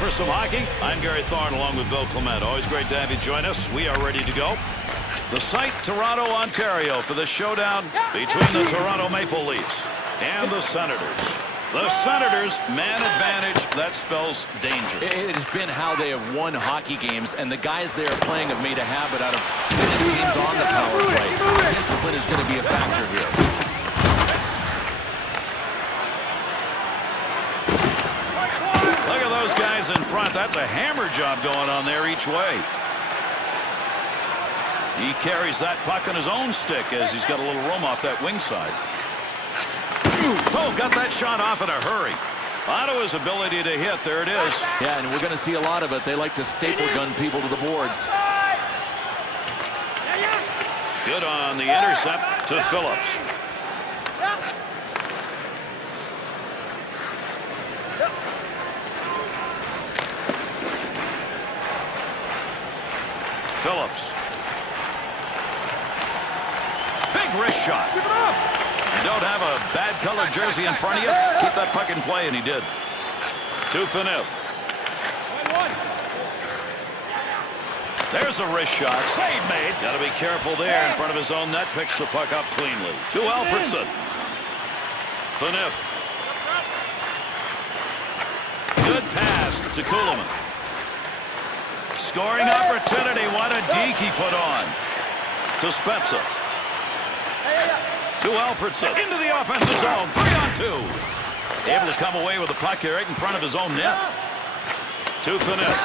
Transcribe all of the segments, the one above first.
for some hockey? I'm Gary Thorne along with Bill Clement. Always great to have you join us. We are ready to go. The site, Toronto, Ontario, for the showdown between the Toronto Maple Leafs and the Senators. The Senators, man advantage, that spells danger. It has been how they have won hockey games, and the guys they are playing have made a habit out of winning teams on the power play. Discipline is going to be a factor here. Look at those guys in front. That's a hammer job going on there each way. He carries that puck on his own stick as he's got a little room off that wing side. Oh, got that shot off in a hurry. Ottawa's ability to hit, there it is. Yeah, and we're going to see a lot of it. They like to staple gun people to the boards. Good on the intercept to Phillips. Phillips. Big wrist shot. You don't have a bad colored jersey in front of you? Keep that puck in play, and he did. To Phaneuf. There's a wrist shot. Save made. Got to be careful there in front of his own net. Picks the puck up cleanly. To Alfredson. Phaneuf. Good pass to Kuhlman. Scoring opportunity. What a deke he put on. To Spezza. To Alfredson. Into the offensive zone. 3-on-2. Able to come away with the puck here right in front of his own net. To Phaneuf.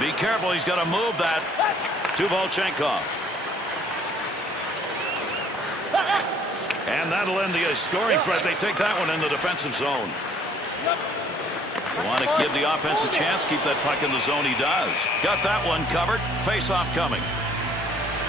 Be careful. He's got to move that. To Volchenkov. And that'll end the scoring threat. They take that one in the defensive zone. Want to give the offense a chance, keep that puck in the zone. He does. Got that one covered. Face-off coming.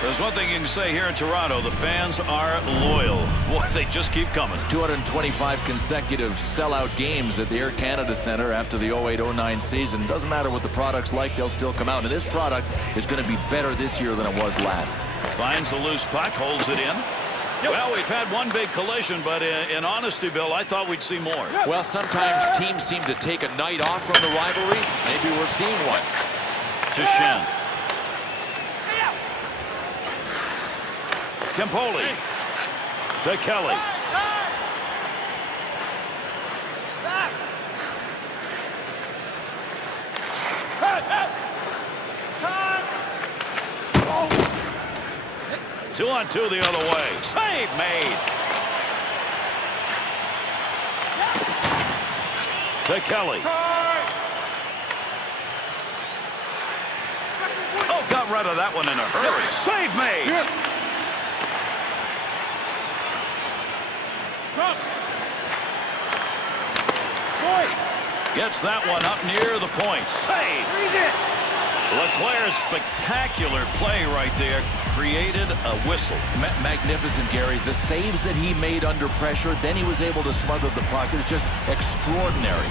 There's one thing you can say here in Toronto. The fans are loyal. Boy, they just keep coming. 225 consecutive sellout games at the Air Canada Centre after the 08-09 season. Doesn't matter what the product's like, they'll still come out. And this product is going to be better this year than it was last. Finds a loose puck, holds it in. Well, we've had one big collision, but in honesty, Bill, I thought we'd see more. Well, sometimes teams seem to take a night off from the rivalry. Maybe we're seeing one. To Shen. Campoli. To Kelly. Two-on-two the other way. Save made. To Kelly. Oh, got rid of that one in a hurry. Save made. Gets that one up near the point. Save. Leclerc's spectacular play right there created a whistle. Magnificent, Gary. The saves that he made under pressure, then he was able to smother the puck. It's just extraordinary.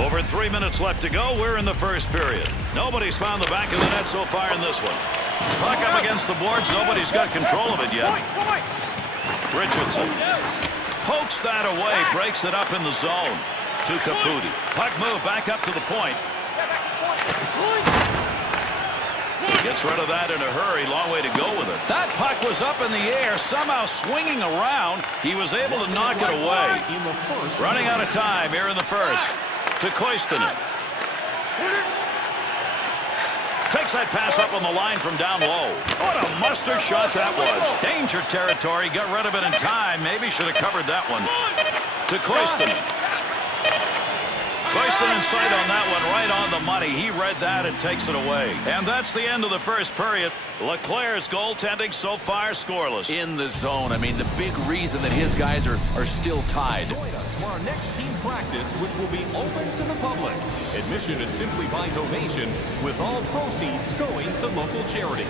Over 3 minutes left to go. We're in the first period. Nobody's found the back of the net so far in this one. Puck up against the boards. Nobody's got control of it yet. Richardson pokes that away, breaks it up in the zone. To Caputi. Puck move back up to the point. Gets rid of that in a hurry. Long way to go with it. That puck was up in the air, somehow swinging around. He was able to knock it away. Running out of time here in the first. To Koistinen. Takes that pass up on the line from down low. What a muster shot that was. Danger territory. Got rid of it in time. Maybe should have covered that one. To Koistinen. Koistinen sight on that one, right on the money. He read that and takes it away. And that's the end of the first period. Leclerc's goaltending so far scoreless. In the zone. I mean, the big reason that his guys are still tied. Join us for our next team practice, which will be open to the public. Admission is simply by donation, with all proceeds going to local charities.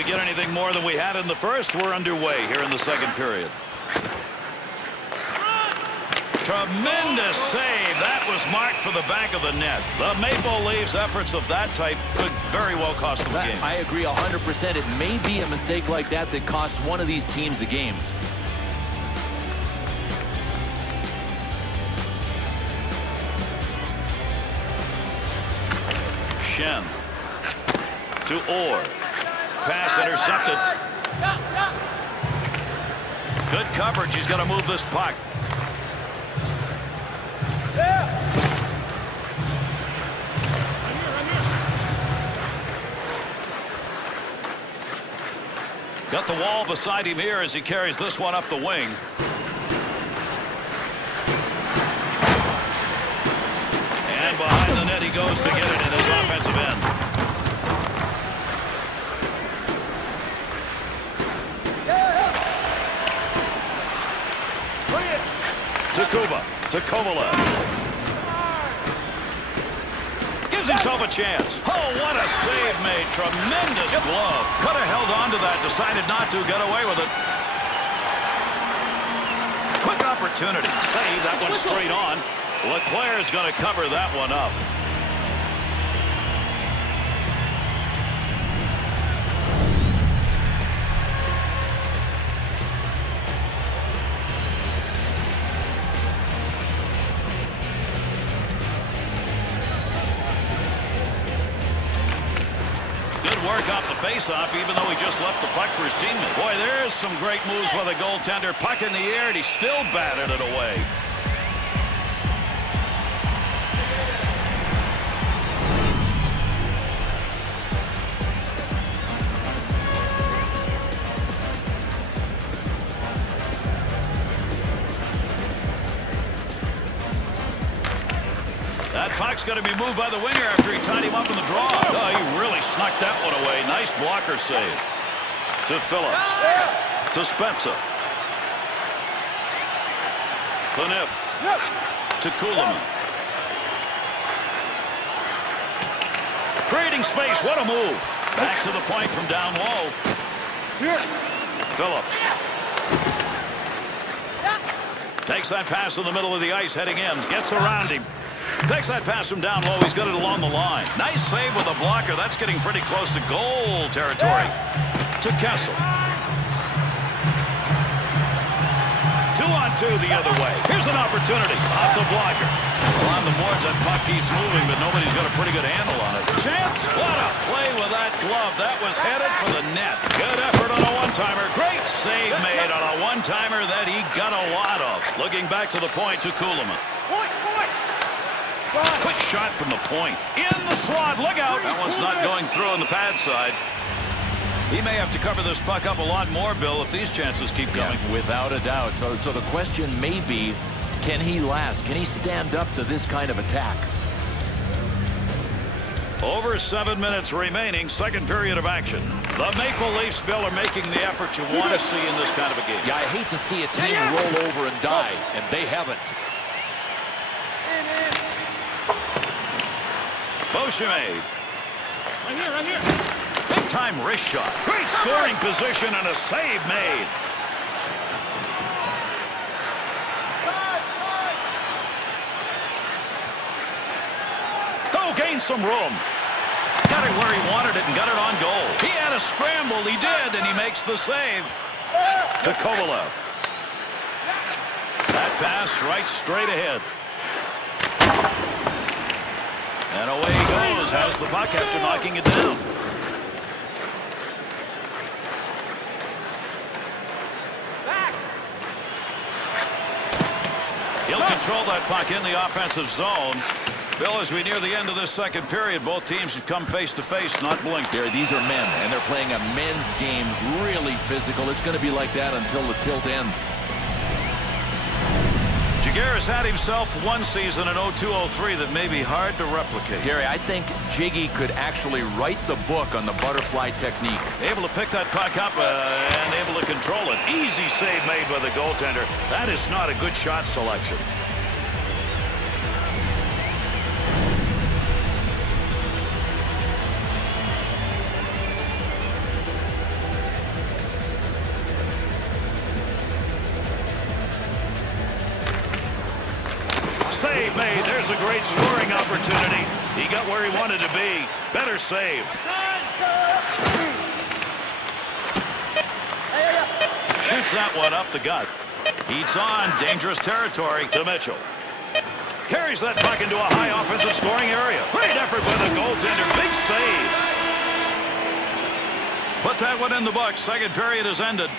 we get anything more than we had in the first? We're underway here in the second period. Tremendous save. That was marked for the back of the net. The Maple Leafs efforts of that type could very well cost them the game. I agree 100%. It may be a mistake like that that costs one of these teams a game. Shen to Orr. Pass intercepted. Good coverage. He's got to move this puck. Got the wall beside him here as he carries this one up the wing. And behind the net he goes to get it in his offensive end. To Kuba. To Kovalev. Gives himself a chance. Oh, what a save made. Tremendous glove. Could have held on to that. Decided not to. Get away with it. Quick opportunity. Save. That one straight on. LeClaire is going to cover that one up. Work off the face-off, even though he just left the puck for his teammate. Boy, there's some great moves by the goaltender. Puck in the air, and he still batted it away. That puck's going to be moved by the winger after he tied him up in the draw. Oh, he really snuck that one away. Nice blocker save. To Phillips. To Spezza. Cliniff. To Kuhlman. Creating space. What a move. Back to the point from down low. Phillips. Takes that pass in the middle of the ice heading in. Gets around him. Takes that pass from down low. He's got it along the line. Nice save with a blocker. That's getting pretty close to goal territory. To Kessel. 2-on-2 the other way. Here's an opportunity. Off the blocker. Well, on the boards, that puck keeps moving, but nobody's got a pretty good handle on it. Chance. What a play with that glove. That was headed for the net. Good effort on a one-timer. Great save made on a one-timer that he got a lot of. Looking back to the point to Kuhlman. Quick shot from the point. In the slot. Look out. That one's not going through on the pad side. He may have to cover this puck up a lot more, Bill, if these chances keep coming. Yeah, without a doubt. So the question may be, can he last? Can he stand up to this kind of attack? Over 7 minutes remaining. Second period of action. The Maple Leafs, Bill, are making the effort you want to see in this kind of a game. Yeah, I hate to see a team roll over and die, and they haven't. Beauchemin. Right here. Big-time wrist shot. Great scoring position and a save made. Oh, gained some room. Got it where he wanted it and got it on goal. He had a scramble. He did, and he makes the save. To Kovalev. That pass right straight ahead. And away he goes. Has the puck after knocking it down. He'll control that puck in the offensive zone. Bill, as we near the end of this second period, both teams have come face to face, not blinked. These are men, and they're playing a men's game, really physical. It's going to be like that until the tilt ends. Jaguar's had himself one season in 02-03 that may be hard to replicate. Gary, I think Jiggy could actually write the book on the butterfly technique. Able to pick that puck up and able to control it. Easy save made by the goaltender. That is not a good shot selection. Save made. There's a great scoring opportunity. He got where he wanted to be. Better save. Shoots that one up the gut. Heats on. Dangerous territory to Mitchell. Carries that puck into a high offensive scoring area. Great effort by the goaltender. Big save. Put that one in the books. Second period has ended.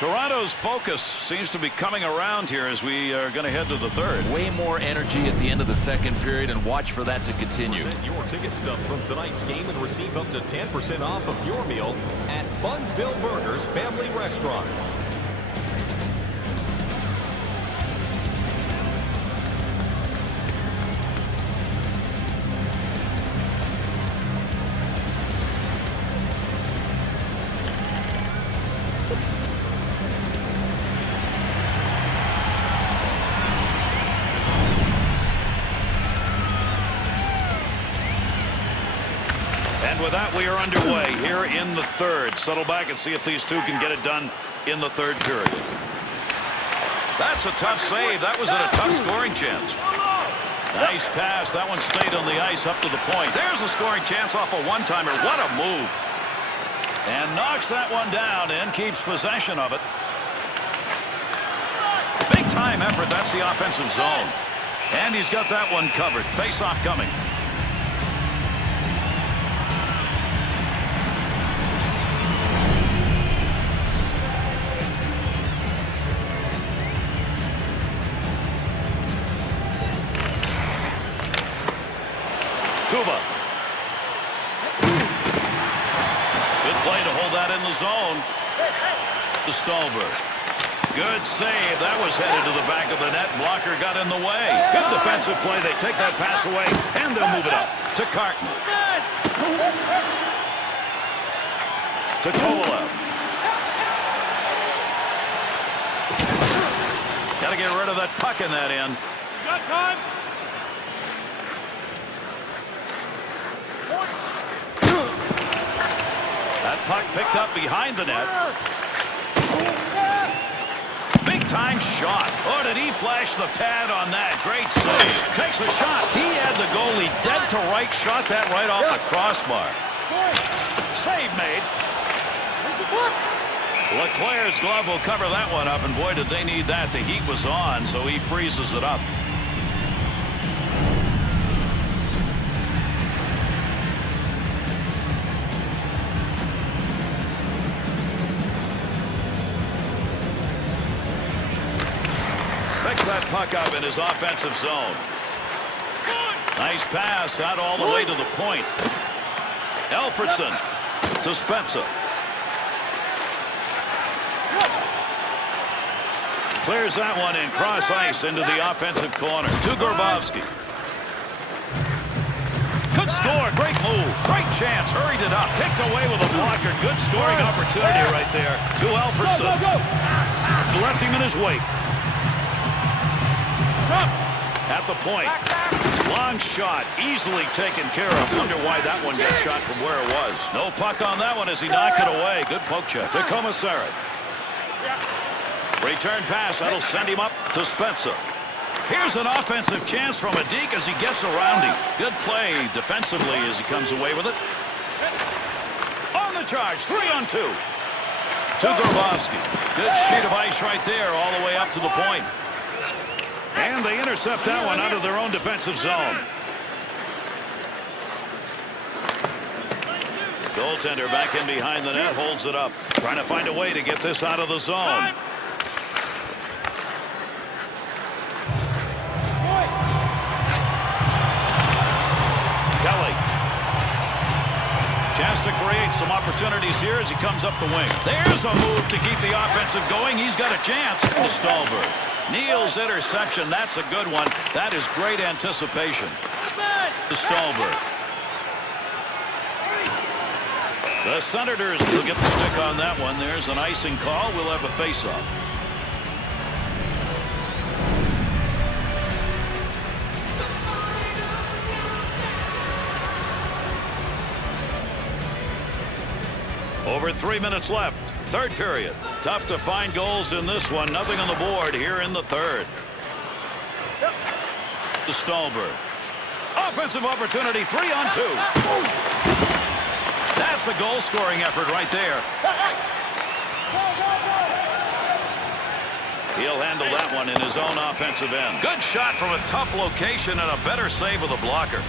Toronto's focus seems to be coming around here as we are going to head to the third. Way more energy at the end of the second period, and watch for that to continue. Present your ticket stub from tonight's game and receive up to 10% off of your meal at Bunsville Burgers Family Restaurants. With that, we are underway here in the third. Settle back and see if these two can get it done in the third period. That's a tough save. That was at a tough scoring chance. Nice pass. That one stayed on the ice up to the point. There's a scoring chance off a one-timer. What a move. And knocks that one down and keeps possession of it. Big time effort. That's the offensive zone. And he's got that one covered. Face-off coming. Good play to hold that in the zone. To Stolberg. Good save. That was headed to the back of the net. Blocker got in the way. Good defensive play. They take that pass away, and they'll move it up to Carton. To Kovalev. Got to get rid of that puck in that end. Got time. That puck picked up behind the net. Big time shot. Oh, did he flash the pad on that? Great save. Takes a shot. He had the goalie dead to right. Shot that right off the crossbar. Save made. LeClair's glove will cover that one up, and boy, did they need that. The heat was on, so he freezes it up. Picks that puck up in his offensive zone. Nice pass out all the way to the point. Alfredson to Spencer. Clears that one in cross ice into the offensive corner. To Grabowski. Good score. Great move. Great chance. Hurried it up. Kicked away with a blocker. Good scoring opportunity right there. To Alfredson. Left him in his wake. At the point. Long shot. Easily taken care of. Wonder why that one got shot from where it was. No puck on that one as he knocked it away. Good poke check. To Commissary. Return pass. That'll send him up to Spencer. Here's an offensive chance from Adik as he gets around him. Good play defensively as he comes away with it. On the charge. 3-on-2. To Grabowski. Good sheet of ice right there all the way up to the point. And they intercept that one out of their own defensive zone. Goaltender back in behind the net, holds it up. Trying to find a way to get this out of the zone. Kelly. Chance to create some opportunities here as he comes up the wing. There's a move to keep the offensive going. He's got a chance. To Stolberg. Neal's interception. That's a good one. That is great anticipation. To Stolberg. The Senators will get the stick on that one. There's an icing call. We'll have a face-off. Over 3 minutes left. Third period. Tough to find goals in this one. Nothing on the board here in the third. to Stolberg. Offensive opportunity, 3-on-2. That's a goal-scoring effort right there. He'll handle that one in his own offensive end. Good shot from a tough location and a better save with a blocker.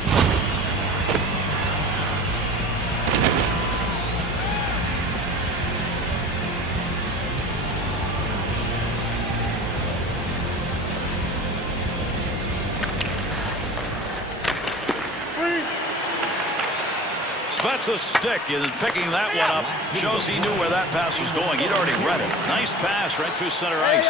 Spezza's stick in picking that one up shows he knew where that pass was going. He'd already read it. Nice pass right through center ice.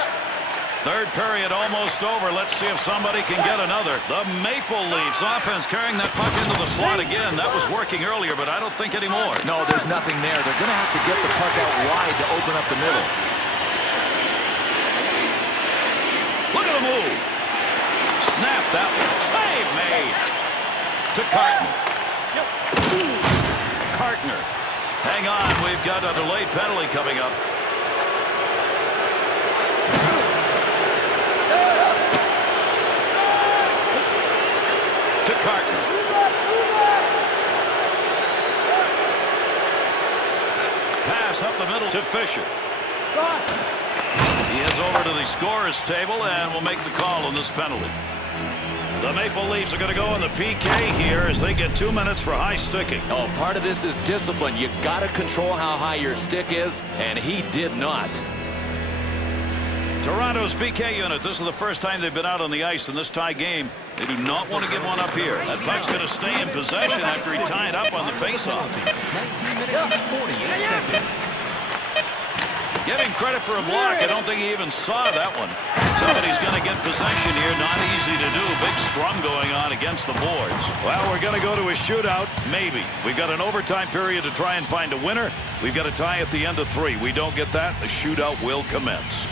Third period almost over. Let's see if somebody can get another. The Maple Leafs offense carrying that puck into the slot again. That was working earlier, but I don't think anymore. No, there's nothing there. They're going to have to get the puck out wide to open up the middle. Look at the move. Snap that one. Save made. To Carton. Cartner. Hang on, we've got a delayed penalty coming up. To Cartner. Pass up the middle to Fisher. He heads over to the scorer's table and will make the call on this penalty. The Maple Leafs are going to go on the PK here as they get 2 minutes for high sticking. Oh, part of this is discipline. You got to control how high your stick is, and he did not. Toronto's PK unit. This is the first time they've been out on the ice in this tie game. They do not want to get one up here. That puck's going to stay in possession after he tied up on the faceoff. 19 minutes and 48 seconds. Give him credit for a block. I don't think he even saw that one. Somebody's going to get possession here. Not easy to do. Big scrum going on against the boards. Well, we're going to go to a shootout. Maybe. We've got an overtime period to try and find a winner. We've got a tie at the end of 3. We don't get that, the shootout will commence.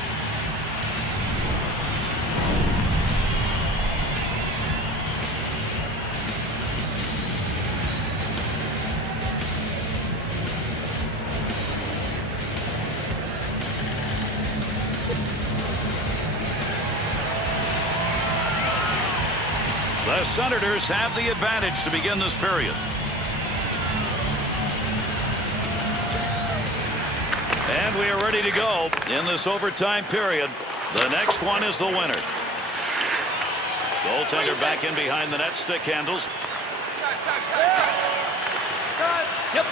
The Senators have the advantage to begin this period. And we are ready to go in this overtime period. The next one is the winner. Goaltender back in behind the net, stick handles. Yep.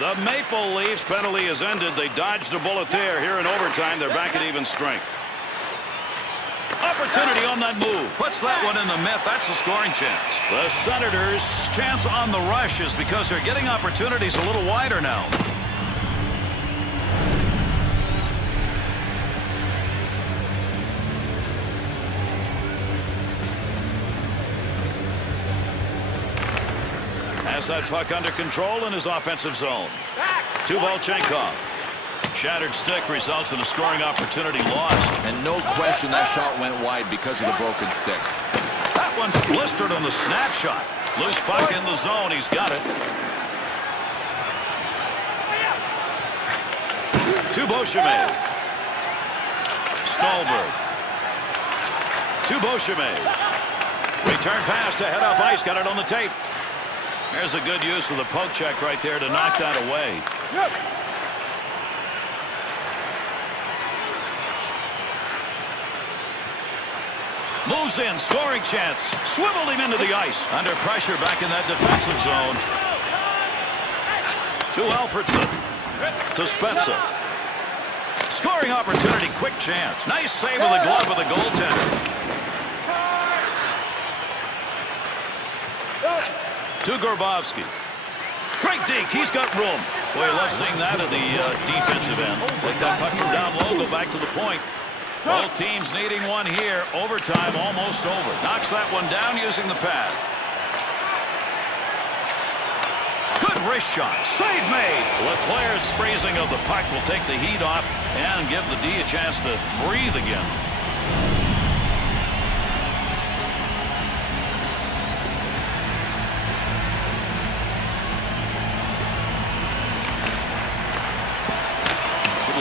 The Maple Leafs penalty is ended. They dodged a bullet there. Here in overtime, they're back at even strength. Opportunity on that move. Puts that one in the net. That's a scoring chance. The Senators' chance on the rush is because they're getting opportunities a little wider now. Has that puck under control in his offensive zone. To Volchenkov. Shattered stick results in a scoring opportunity lost. And no question that shot went wide because of the broken stick. That one's blistered on the snapshot. Loose puck in the zone. He's got it. To Beauchemin. Stolberg. To Beauchemin. Return pass to head off ice. Got it on the tape. There's a good use of the poke check right there to knock that away. Moves in, scoring chance. Swiveled him into the ice. Under pressure back in that defensive zone. To Alfredson. To Spezza. Scoring opportunity, quick chance. Nice save with the glove of the goaltender. To Grabowski. Great deke. He's got room. Boy, I love seeing that at the defensive end. Take that puck from down low, go back to the point. Both teams needing one here. Overtime almost over. Knocks that one down using the pad. Good wrist shot. Save made. Leclerc's freezing of the puck will take the heat off and give the D a chance to breathe again.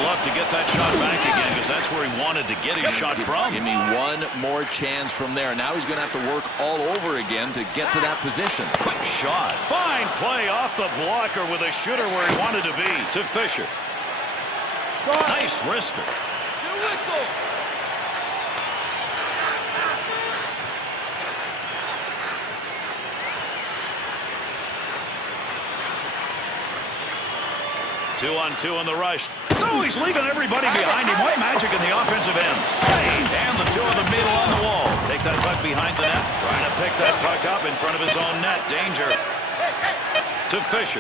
love to get that shot back again because that's where he wanted to get his shot from. Give me one more chance from there. Now he's going to have to work all over again to get to that position. Quick shot. Fine play off the blocker with a shooter where he wanted to be. To Fisher. Nice wrister. Whistle. 2-on-2 on the rush. Oh, he's leaving everybody behind him. What magic in the offensive end. Saved. And the two of them meet along the wall. Take that puck behind the net. Trying to pick that puck up in front of his own net. Danger. To Fisher.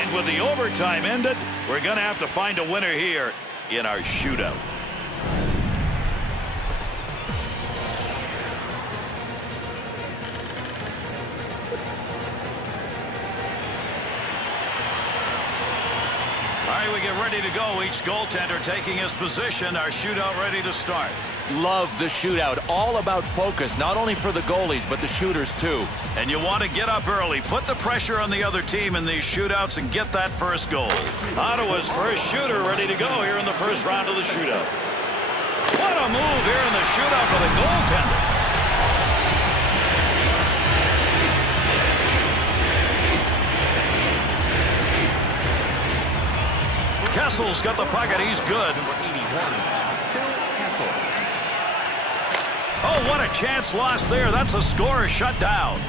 And with the overtime ended, we're going to have to find a winner here in our shootout. We get ready to go. Each goaltender taking his position. Our shootout ready to start. Love the shootout. All about focus, not only for the goalies, but the shooters too. And you want to get up early. Put the pressure on the other team in these shootouts and get that first goal. Ottawa's first shooter ready to go here in the first round of the shootout. What a move here in the shootout for the goaltender. Kessel's got the puck and he's good. Oh, what a chance lost there. That's a score shut down.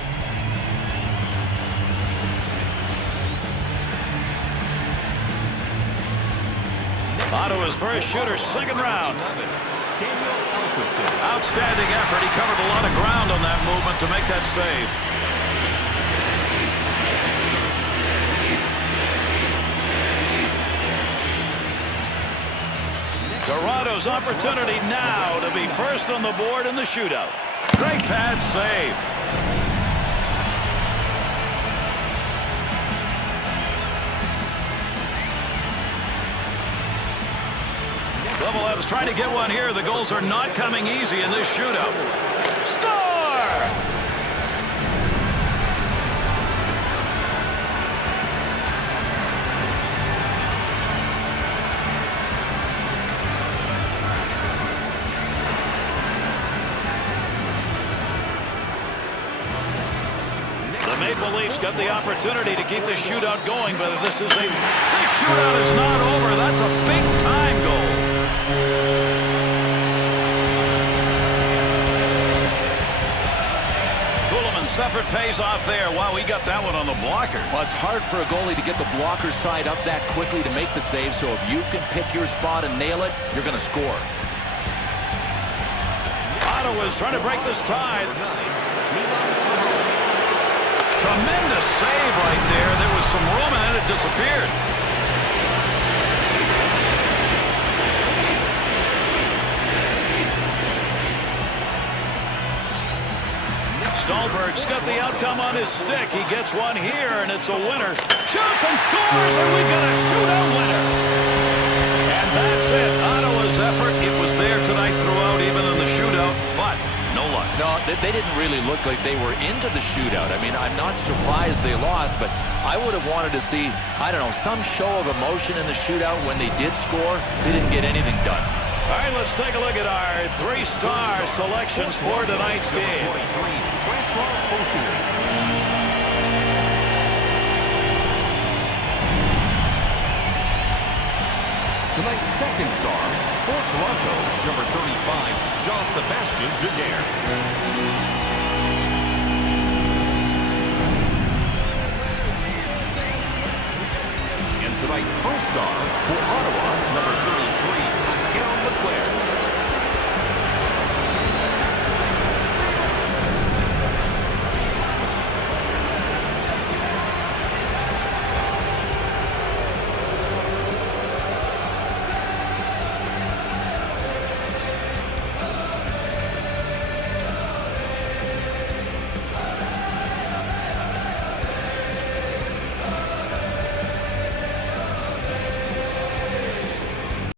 Ottawa's first shooter, second round. Outstanding effort. He covered a lot of ground on that movement to make that save. Toronto's opportunity now to be first on the board in the shootout. Great pad save. Kovalev trying to get one here. The goals are not coming easy in this shootout. Score! Maple Leafs got the opportunity to keep the shootout going, but this shootout is not over. That's a big-time goal. Kuhlman's effort pays off there. Wow, he got that one on the blocker. Well, it's hard for a goalie to get the blocker side up that quickly to make the save, so if you can pick your spot and nail it, you're going to score. Ottawa's trying to break this tie. Tremendous save right there. There was some room and then it disappeared. Stolberg's got the outcome on his stick. He gets one here and it's a winner. Shoots and scores and we got a shootout winner. And that's it. Ottawa's effort. It was there tonight throughout, even in the shootout, but no luck. No, they didn't really look like they were into the shootout. I mean, I'm not surprised they lost, but I would have wanted to see, I don't know, some show of emotion in the shootout when they did score. They didn't get anything done. All right, let's take a look at our three-star selections for tonight's game. Tonight's second star for Toronto, number 35, Jean-Sébastien Giguère. And tonight's first star for Ottawa,